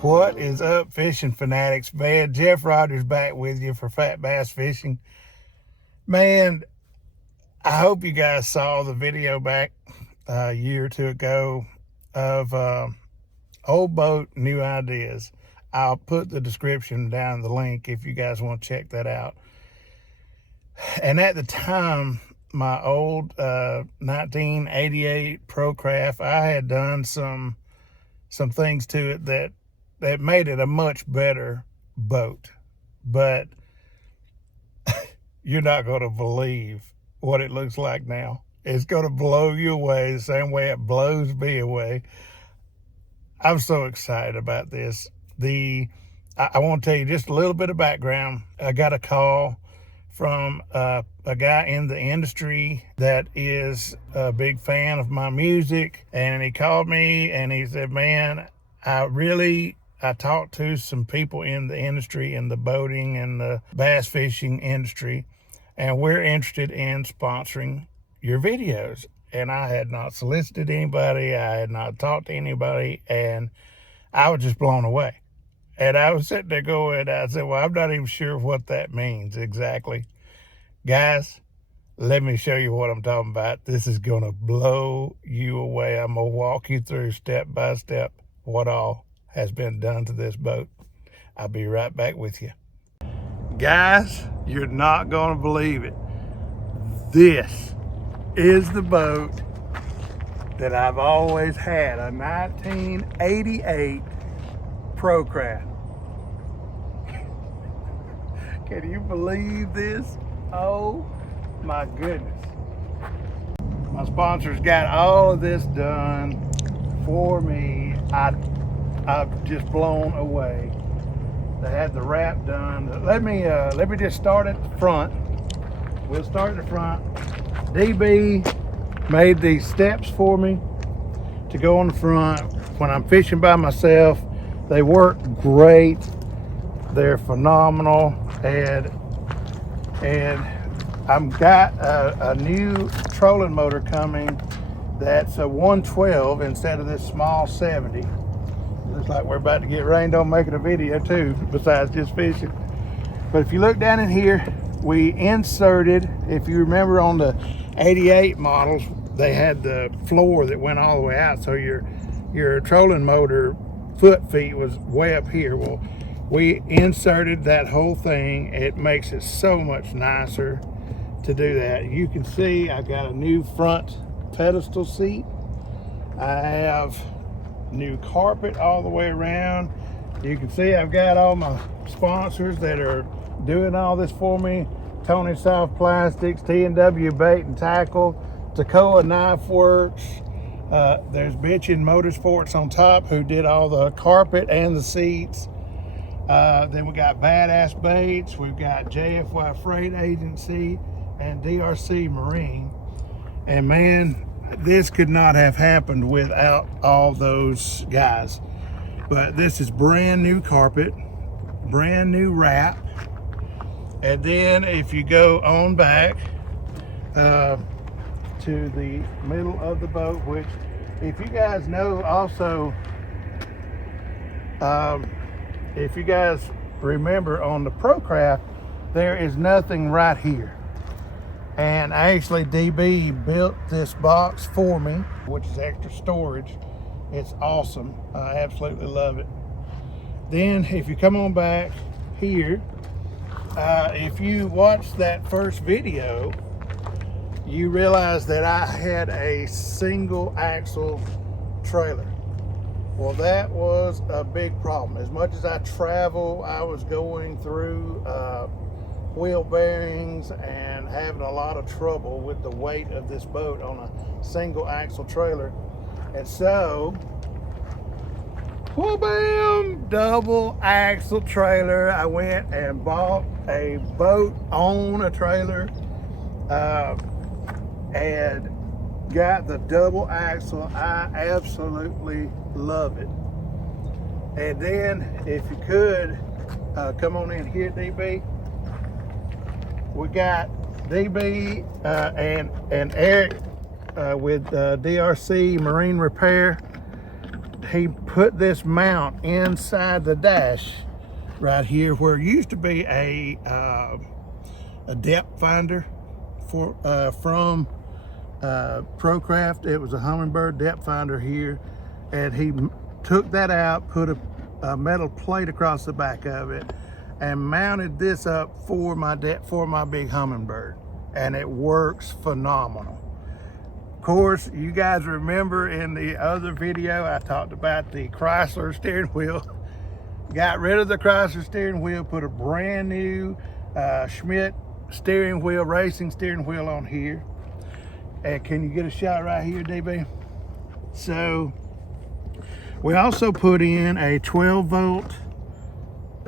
What is up, fishing fanatics? Man, Jeff Rogers back with you for Fat Bass Fishing. Man, I hope you guys saw the video back a year or two ago of Old Boat New Ideas. I'll put the description down, the link, if you guys want to check that out. And at the time, my old 1988 Procraft, I had done some things to it that made it a much better boat. But you're not going to believe what it looks like now. It's going to blow you away the same way it blows me away. I'm so excited about this. I want to tell you just a little bit of background. I got a call from a guy in the industry that is a big fan of my music, and he called me and he said, man, I talked to some people in the industry, in the boating and the bass fishing industry, and we're interested in sponsoring your videos. And I had not solicited anybody. I had not talked to anybody, and I was just blown away. And I was sitting there going, I said, well, I'm not even sure what that means exactly. Guys, let me show you what I'm talking about. This is going to blow you away. I'm going to walk you through step by step what all has been done to this boat. I'll be right back with you. Guys, you're not going to believe it. This is the boat that I've always had, a 1988 Procraft. Can you believe this? Oh my goodness. My sponsors got all of this done for me. I'm just blown away. They had the wrap done. Let me just start at the front. We'll start at the front. DB made these steps for me to go on the front. When I'm fishing by myself, they work great. They're phenomenal, and I've got a new trolling motor coming that's a 112 instead of this small 70. Looks like we're about to get rained on making a video too, besides just fishing. But if you look down in here, we inserted, if you remember on the 88 models, they had the floor that went all the way out, so your trolling motor feet was way up here. Well, we inserted that whole thing. It makes it so much nicer to do that. You can see I've got a new front pedestal seat. I have new carpet all the way around. You can see I've got all my sponsors that are doing all this for me. Tony Soft Plastics, T&W Bait and Tackle, Toccoa Knife Works. There's Bitchin' Motorsports on top, who did all the carpet and the seats. Then we got Badass Baits. We've got JFY Freight Agency and DRC Marine. And man, this could not have happened without all those guys. But this is brand new carpet, brand new wrap. And then if you go on back to the middle of the boat, which if you guys know also, if you guys remember on the Procraft, there is nothing right here. And actually DB built this box for me, which is extra storage. It's awesome. I absolutely love it. Then if you come on back here, if you watch that first video, you realize that I had a single axle trailer. Well, that was a big problem. As much as I travel, I was going through wheel bearings and having a lot of trouble with the weight of this boat on a single axle trailer. And so, well, bam, double axle trailer. I went and bought a boat on a trailer and got the double axle. I absolutely love it. And then if you could come on in here, DB. We got DB and Eric with DRC Marine Repair. he put this mount inside the dash right here, where it used to be a depth finder for from Procraft. It was a Humminbird depth finder here, and he took that out, put a metal plate across the back of it, and mounted this up for my big Humminbird, and it works phenomenal. Of course, you guys remember in the other video I talked about the Chrysler steering wheel. Got rid of the Chrysler steering wheel, put a brand new Schmidt steering wheel, racing steering wheel on here. And can you get a shot right here, DB? So we also put in a 12-volt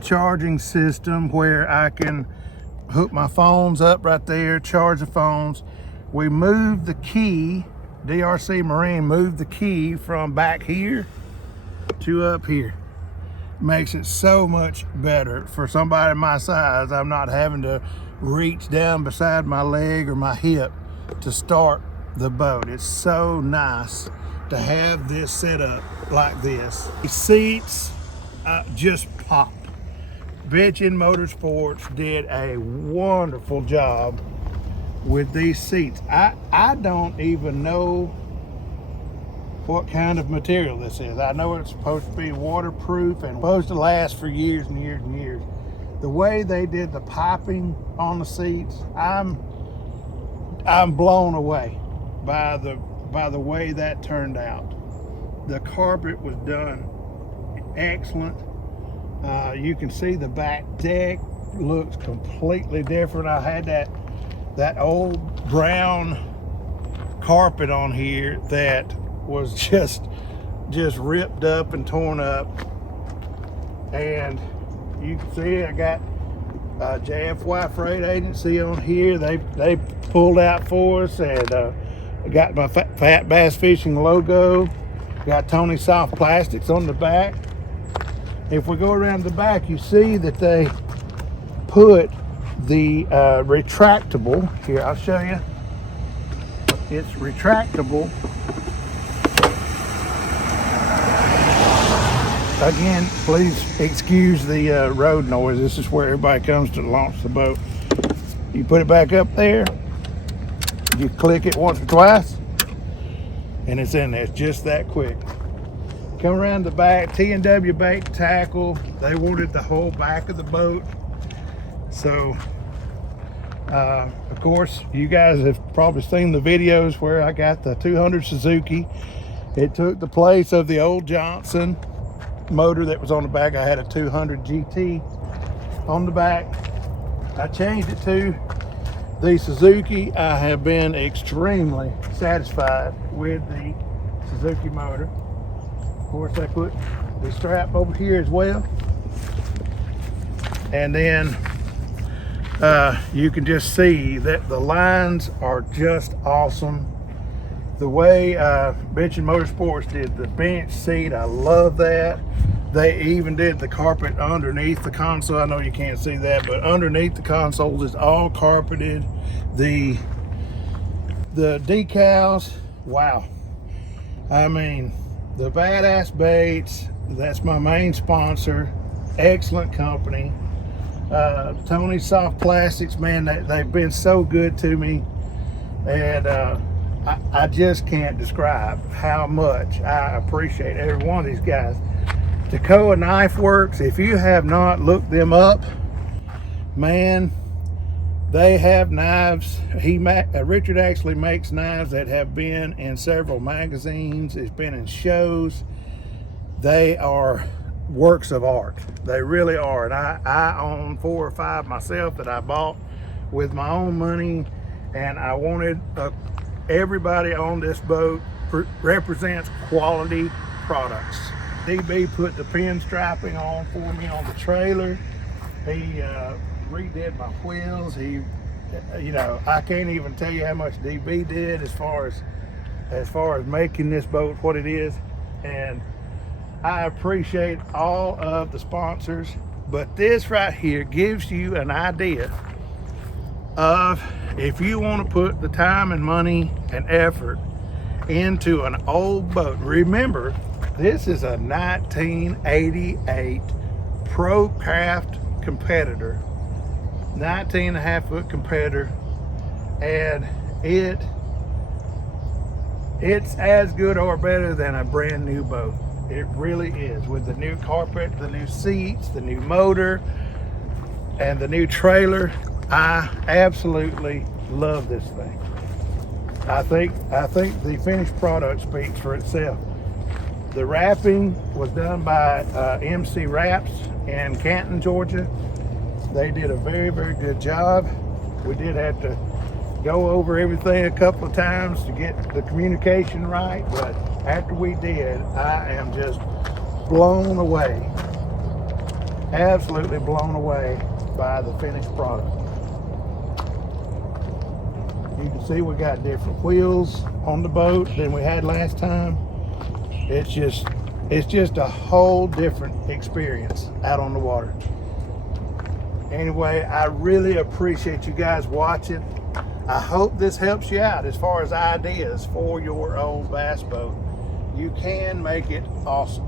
charging system where I can hook my phones up right there, charge the phones. We moved the key, DRC Marine moved the key from back here to up here. Makes it so much better for somebody my size. I'm not having to reach down beside my leg or my hip to start the boat. It's so nice to have this set up like this. The seats just pop. Bitchin' Motorsports did a wonderful job with these seats. I don't even know what kind of material this is. I know it's supposed to be waterproof and supposed to last for years and years and years. The way they did the piping on the seats, I'm blown away by the way that turned out. The carpet was done excellent. You can see the back deck looks completely different. I had that old brown carpet on here that was just ripped up and torn up, and you can see I got JFY Freight Agency on here. They pulled out for us, and I got my Fat Bass Fishing logo. Got Tony Soft Plastics on the back. If we go around the back, you see that they put the retractable here. I'll show you. It's retractable. Again, please excuse the road noise. This is where everybody comes to launch the boat. You put it back up there, you click it once or twice, and it's in there. It's just that quick. Come around the back, T&W bait tackle. They wanted the whole back of the boat. So, of course, you guys have probably seen the videos where I got the 200 Suzuki. It took the place of the old Johnson motor that was on the back. I had a 200 GT on the back. I changed it to the Suzuki. I have been extremely satisfied with the Suzuki motor. Of course, I put the strap over here as well, and then you can just see that the lines are just awesome. The way Bitchin' Motorsports did the bench seat, I love that. They even did the carpet underneath the console. I know you can't see that, but underneath the console is all carpeted. The decals, wow. I mean, the Badass Baits, that's my main sponsor. Excellent company. Tony Soft Plastics, man, they've been so good to me. And I just can't describe how much I appreciate every one of these guys. Toccoa Knife Works, if you have not looked them up, man, they have knives. Richard actually makes knives that have been in several magazines. It's been in shows. They are works of art. They really are. And I own 4 or 5 myself that I bought with my own money, and I wanted everybody on this boat represents quality products. DB put the pinstriping on for me on the trailer. He redid my wheels. He, you know, I can't even tell you how much DB did as far as making this boat what it is. And I appreciate all of the sponsors, but this right here gives you an idea of if you want to put the time and money and effort into an old boat. Remember, This is a 1988 Pro Craft competitor, 19.5 foot competitor, and it's as good or better than a brand new boat. It really is, with the new carpet, the new seats, the new motor, and the new trailer. I absolutely love this thing. I think the finished product speaks for itself. The wrapping was done by MC Wraps in Canton, Georgia. They did a very, very good job. We did have to go over everything a couple of times to get the communication right, but after we did, I am just blown away, absolutely blown away by the finished product. You can see we got different wheels on the boat than we had last time. It's just a whole different experience out on the water. Anyway, I really appreciate you guys watching. I hope this helps you out as far as ideas for your own bass boat. You can make it awesome.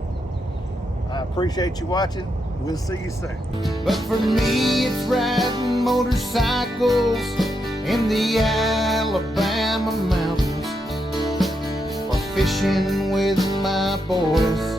I appreciate you watching. We'll see you soon. But for me, it's riding motorcycles in the Alabama mountains, or fishing with my boys